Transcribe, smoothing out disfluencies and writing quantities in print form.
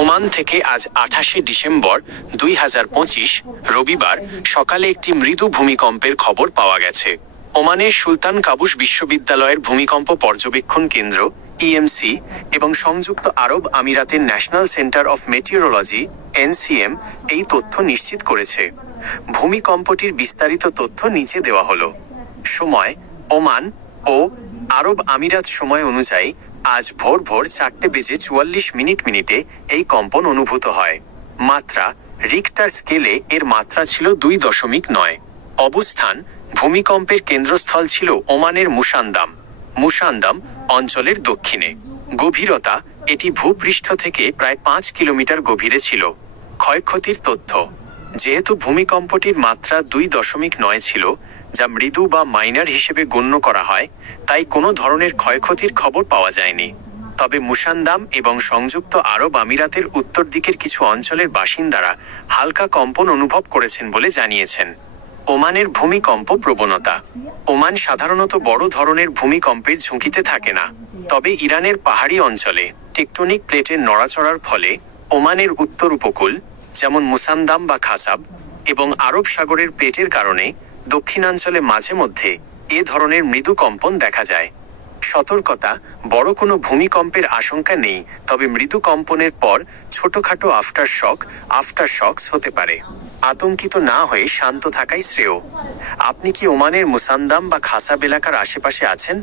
Oman থেকে আজ 28শে December 2025 রবিবার সকালে একটি মৃদু ভূমিকম্পের খবর পাওয়া গেছে। ওমানের সুলতান কাবুস বিশ্ববিদ্যালয়ের ভূমিকম্প পর্যবেক্ষণ কেন্দ্র ইএমসি এবং সংযুক্ত আরব আমিরাতের national centre of meteorology NCM এই তথ্য নিশ্চিত করেছে। ভূমিকম্পটির বিস্তারিত তথ্য নিচে দেওয়া হলো। সময় ওমান ও আরব আমিরাত সময় অনুযায়ী আজ ভোর 4:44 এই কম্পন অনুভূত হয়। মাত্রা রিক্টার স্কেলে এর মাত্রা ছিল 2.9। অবস্থান ভূমিকম্পের কেন্দ্রস্থল ছিল ওমানের মুসান্দাম অঞ্চলের দক্ষিণে। গভীরতা এটি ভূপৃষ্ঠ থেকে প্রায় 5 কিলোমিটার গভীরে ছিল। ক্ষয়ক্ষতির তথ্য, যেহেতু ভূমিকম্পটির মাত্রা 2.9 ছিল, যা মৃদু বা মাইনার হিসেবে গণ্য করা হয়, তাই কোনো ধরনের ক্ষয়ক্ষতির খবর পাওয়া যায়নি। তবে মুসান্দাম এবং সংযুক্ত আরব আমিরাতের উত্তর দিকের কিছু অঞ্চলের বাসিন্দারা হালকা কম্পন অনুভব করেছেন বলে জানিয়েছেন। ওমানের ভূমিকম্প প্রবণতা। ওমান সাধারণত বড় ধরনের ভূমিকম্পের ঝুঁকিতে থাকে না, তবে ইরানের পাহাড়ি অঞ্চলে টেকটনিক প্লেটের নড়াচড়ার ফলে ওমানের উত্তর উপকূল, যেমন মুসান্দাম বা খাসাব, এবং আরব সাগরের প্লেটের কারণে দক্ষিণাঞ্চলে মাঝে মধ্যে এ ধরনের মৃদু কম্পন দেখা যায়। সতর্কতা, বড় কোনো ভূমিকম্পের আশঙ্কা নেই, তবে মৃদু কম্পনের পর ছোটখাটো আফটারশকস হতে পারে। আতঙ্কিত না হয়ে শান্ত থাকাই শ্রেয়। আপনি কি ওমানের মুসান্দাম বা খাসাব এলাকার আশেপাশে আছেন?